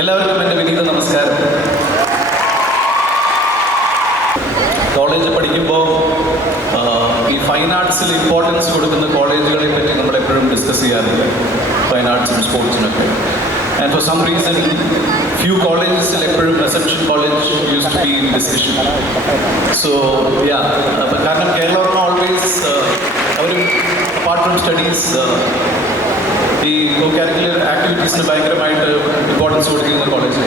എല്ലാവർക്കും എൻ്റെ വിനീത നമസ്കാരം. കോളേജ് പഠിക്കുമ്പോൾ ഈ ഫൈൻ ആർട്സിൽ ഇമ്പോർട്ടൻസ് കൊടുക്കുന്ന കോളേജുകളെ പറ്റി നമ്മളെപ്പോഴും ഡിസ്കസ് ചെയ്യാറുണ്ട്, ഫൈൻ ആർട്സും സ്പോർട്സിനൊക്കെ. And for some reason few colleges എപ്പോഴും Assumption College used to be in discussion. So yeah, കാരണം കേരളം ഓൾവേസ് അവർ അപ്പാർട്ട് ഫ്രം സ്റ്റഡീസ് ഈ കോ കരിക്കുലർ ആക്ടിവിറ്റീസിന് ഭയങ്കരമായിട്ട് ഇമ്പോർട്ടൻസ് കൊടുക്കുന്ന college.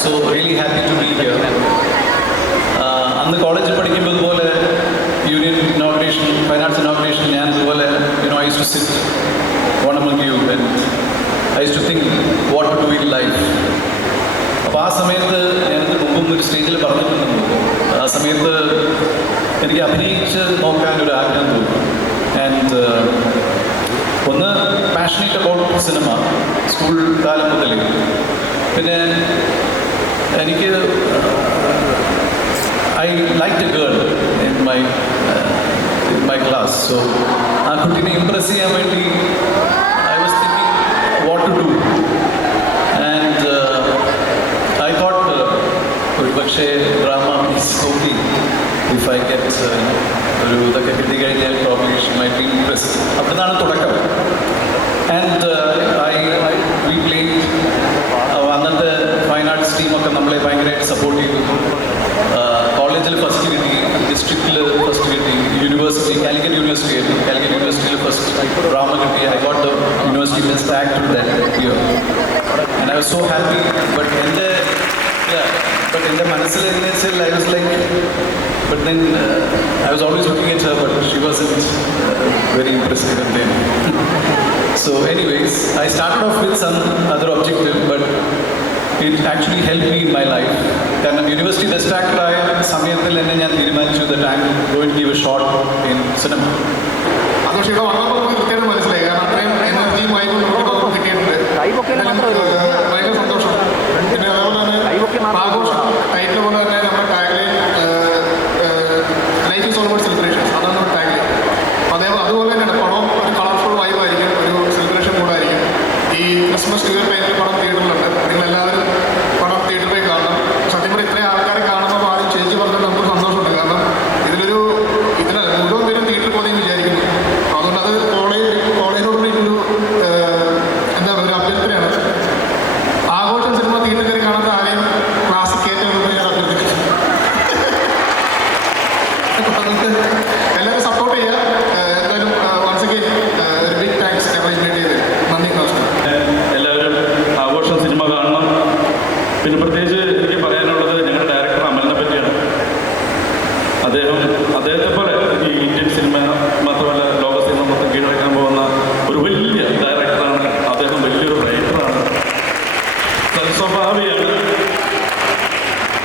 So really happy to be here. അന്ന് കോളേജിൽ പഠിക്കുമ്പോൾ ഇതുപോലെ union inauguration, fine arts inauguration, ഞാൻ ഇതുപോലെ I used to sit one among you and I used to think what to do in life. അപ്പോൾ ആ സമയത്ത് ഞാനിത് മുമ്പും ഒരു സ്റ്റേജിൽ പറഞ്ഞിട്ടുണ്ടെന്ന്. ആ സമയത്ത് എനിക്ക് അഭിനയിച്ച് നോക്കാനൊരു ആഗ്രഹം തോന്നി. ആൻഡ് ഒന്ന് പാഷനേറ്റ് അബൌട്ട് സിനിമ സ്കൂൾ കാലം മുതൽ. പിന്നെ എനിക്ക് I like a girl in my class. So ആ കുട്ടീനെ ഇംപ്രസ് ചെയ്യാൻ വേണ്ടി I was thinking what to do. And I thought ഒരു പക്ഷേ drama is okay if I get ഒരു ഇതൊക്കെ കിട്ടിക്കഴിഞ്ഞാൽ probably she might be impressed. അവിടുന്നാണ് തുടക്കം. And we played. അന്നത്തെ ഫൈൻ ആർട്സ് ടീമൊക്കെ നമ്മളെ ഭയങ്കരമായിട്ട് സപ്പോർട്ട് ചെയ്തു. കോളേജിൽ ഫസ്റ്റ് കിട്ടി, ഡിസ്ട്രിക്റ്റിൽ ഫസ്റ്റ് കിട്ടി, യൂണിവേഴ്സിറ്റി കാലിക്കറ്റ് യൂണിവേഴ്സിറ്റി ആയിരുന്നു. കാലിക്കറ്റ് യൂണിവേഴ്സിറ്റിയിൽ ഫസ്റ്റ് ഡ്രാമ കിട്ടി. I got the university best actor that year and I was so happy. But എൻ്റെ മനസ്സിൽ എന്ന് വെച്ചാൽ I was like, but then I was always looking at her, but she wasn't very impressive and then so anyways I started off with some other objective, but it actually helped me in my life. കാരണം university best actor ആയ സമയത്തിൽ തന്നെ ഞാൻ തീരുമാനിച്ചു that I am going to give a shot in cinema. പക്ഷേ ഇത് വന്നപ്പോൾ കൃത്യമായിട്ട് മനസ്സിലായി. കാരണം അത്രയും എനർജിയും വായിക്കും കിട്ടിയിട്ടുണ്ട്. ഭയങ്കര സന്തോഷം. പിന്നെ അതുപോലെ തന്നെ ആഘോഷം ടൈറ്റിൽ പോലെ തന്നെ നമ്മുടെ tagline life is all about celebrations, അതാണ് നമ്മുടെ ടാഗ്ലൈൻ. അതുപോലെ തന്നെയാണ് പടം ഒരു കളർഫുൾ വൈബായിരിക്കും, ഒരു സെലിബ്രേഷൻ കൂടായിരിക്കും. ഈ ക്രിസ്മസ് ന്യൂ ഇയർ ടൈമിൽ പടം തിയേറ്ററിലുണ്ട്. നിങ്ങളെല്ലാവരും പടം തിയേറ്ററിൽ പോയി കാണണം. സത്യം പറഞ്ഞാൽ ഇത്രയും ആൾക്കാരെ കാണുമ്പോൾ ആരും ചേച്ചി പറഞ്ഞാൽ നമുക്ക് സന്തോഷമുണ്ട്. കാരണം ഇതിന് മുഴുവൻ പേരും തിയേറ്ററിൽ പോകുന്നതെന്ന് വിചാരിക്കുന്നു. അതുകൊണ്ട് അത് കോളേജിനോടുകൂടി ഒരു എന്താ പറയുക, ഒരു അഭ്യർത്ഥനയാണ്. ആഘോഷം സിനിമ തിയേറ്ററിൽ കയറി കാണാത്ത ആരെയും ക്ലാസ്സിൽ കയറ്റുന്നത് ഞാൻ അഭ്യർത്ഥിക്കുന്നു. എല്ലാവരും സപ്പോർട്ട് ചെയ്യുക. എന്തായാലും വൺസ് അഗൈൻ ഒരു ബിഗ് താങ്ക്സ് ഇൻവൈറ്റ് ചെയ്ത്. നന്ദി, നമസ്കാരം. എല്ലാവരും ആഘോഷം സിനിമ കാണണം. പിന്നെ പ്രത്യേകിച്ച് എനിക്ക് പറയാനുള്ളത് ഞങ്ങളുടെ ഡയറക്ടർ അമലിനെ പറ്റിയാണ്. അദ്ദേഹത്തെ പോലെ ഈ ഇന്ത്യൻ സിനിമ മാത്രമല്ല ലോക സിനിമ മൊത്തം കീഴടക്കാൻ പോകുന്ന ഒരു വലിയ ഡയറക്ടറാണ് അദ്ദേഹം. വലിയൊരു റൈറ്ററാണ്, സ്വഭാവിയാണ്,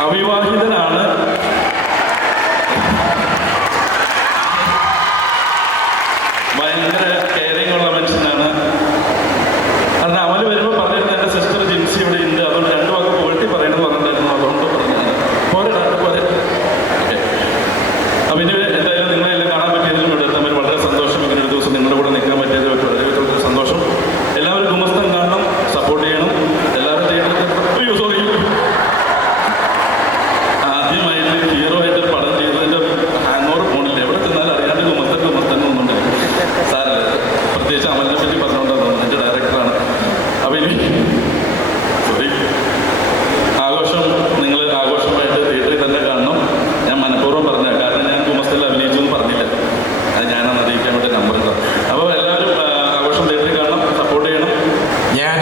അവിവാഹിതനാണ്. ഭയങ്കര കെയറിങ് ഉള്ള മനുഷ്യനാണ്. കാരണം അവന് വരുമ്പോൾ പറഞ്ഞിരുന്നത് എൻ്റെ സിസ്റ്റർ ജിൻസി ഇവിടെ ഉണ്ട്, അതുകൊണ്ട് രണ്ടു വാക്ക് പോയിട്ട് പറയണമെന്ന് പറഞ്ഞിട്ടുണ്ടായിരുന്നു. അതുകൊണ്ട് പറഞ്ഞതാണ് പോരെ. അപ്പം ഇനി എന്തായാലും നിങ്ങളെല്ലാം കാണാൻ പറ്റിയതിലും ഇവിടെ തമ്മിൽ വളരെ സന്തോഷം. ഇങ്ങനെ ഒരു ദിവസം നിങ്ങളുടെ കൂടെ നിൽക്കാൻ പറ്റിയത് വളരെ സന്തോഷം. എല്ലാവരും ഗുമസ്തം കാണണം, സപ്പോർട്ട് ചെയ്യണം. എല്ലാവരും തിയേറ്ററിൽ സോറി ആദ്യമായിട്ട് ഹീറോ ആയിട്ട് പടം ചെയ്തതിൻ്റെ ഹാങ് ഓവർ ഫോണില്ല. എവിടെ ചെന്നാലും അറിയാണ്ട് ഗുമസ്തൻ ഒന്നുണ്ട്. സാറില്ല, പ്രത്യേകിച്ച് അമലിനെ പറ്റി പറഞ്ഞുകൊണ്ടാണ്, എൻ്റെ ഡയറക്ടറാണ്. അപ്പം ഇനി സോറി ആഘോഷം നിങ്ങൾ ആഘോഷമായിട്ട് തിയേറ്ററിൽ തന്നെ കാണണം. ഞാൻ മനഃപൂർവ്വം പറഞ്ഞാൽ കാരണം ഞാൻ ഗുമസ്തയിൽ അഭിനയിച്ചു എന്ന് പറഞ്ഞില്ല, അത് ഞാനന്ന് അറിയിക്കാൻ വേണ്ടി നമ്പർ ഉണ്ടാവും. അപ്പോൾ എല്ലാവരും ആഘോഷം തിയേറ്ററിൽ കാണണം, സപ്പോർട്ട് ചെയ്യണം. ഞാൻ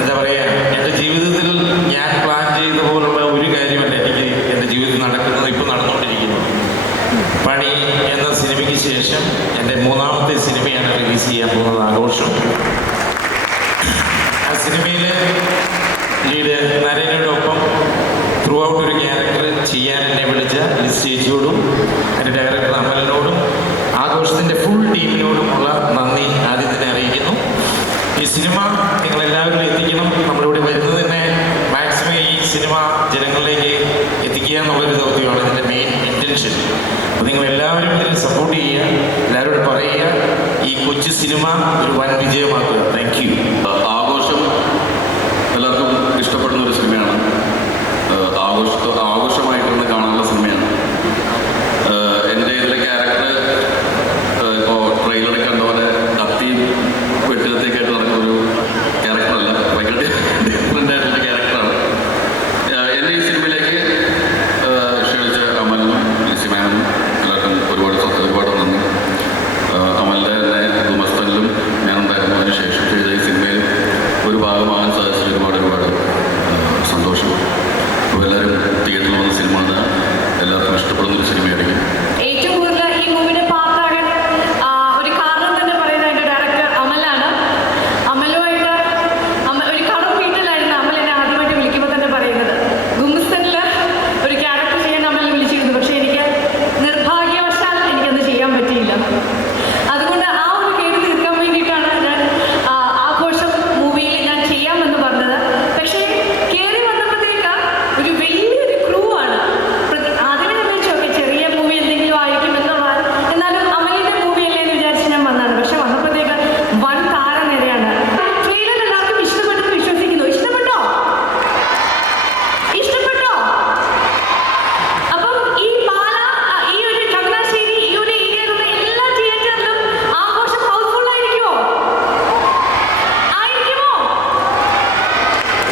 എന്താ പറയുക, എൻ്റെ ജീവിതത്തിൽ ഞാൻ പ്ലാൻ ചെയ്ത പോലുള്ള ഒരു കാര്യമല്ല എനിക്ക് എൻ്റെ ജീവിതത്തിൽ നടക്കുന്നത്, ഇപ്പോൾ നടന്നുകൊണ്ടിരിക്കുന്നത്. പണി എന്ന സിനിമയ്ക്ക് ശേഷം എൻ്റെ മൂന്നാമത്തെ സിനിമയാണ് റിലീസ് ചെയ്യാൻ പോകുന്നത്, ആഘോഷം. ആ സിനിമയിൽ ലീഡ് നരേനോടൊപ്പം ത്രൂ ഔട്ട് ഒരു ക്യാരക്ടർ ചെയ്യാൻ എന്നെ വിളിച്ച ലിസ് ചേച്ചിയോടും എൻ്റെ ഡയറക്ടർ അമലിനോടും ആഘോഷത്തിൻ്റെ ഫുൾ ടീമിനോടുമുള്ള നന്ദി ആദ്യം തന്നെ അറിയിക്കുന്നു. ഈ സിനിമ നിങ്ങളെല്ലാവരും എത്തിക്കണം. നമ്മളിവിടെ വരുന്നത് തന്നെ മാക്സിമം ഈ സിനിമ ജനങ്ങളിലേക്ക് എത്തിക്കുക എന്നുള്ളൊരു ദൗത്യമാണ് ഇതിൻ്റെ മെയിൻ ഇൻറ്റൻഷൻ. അപ്പോൾ നിങ്ങളെല്ലാവരും ഇതിൽ സപ്പോർട്ട് ചെയ്യുക, എല്ലാവരോടും പറയുക, ഈ കൊച്ചു സിനിമ ഒരു വൻ വിജയമാക്കുക. Thank you.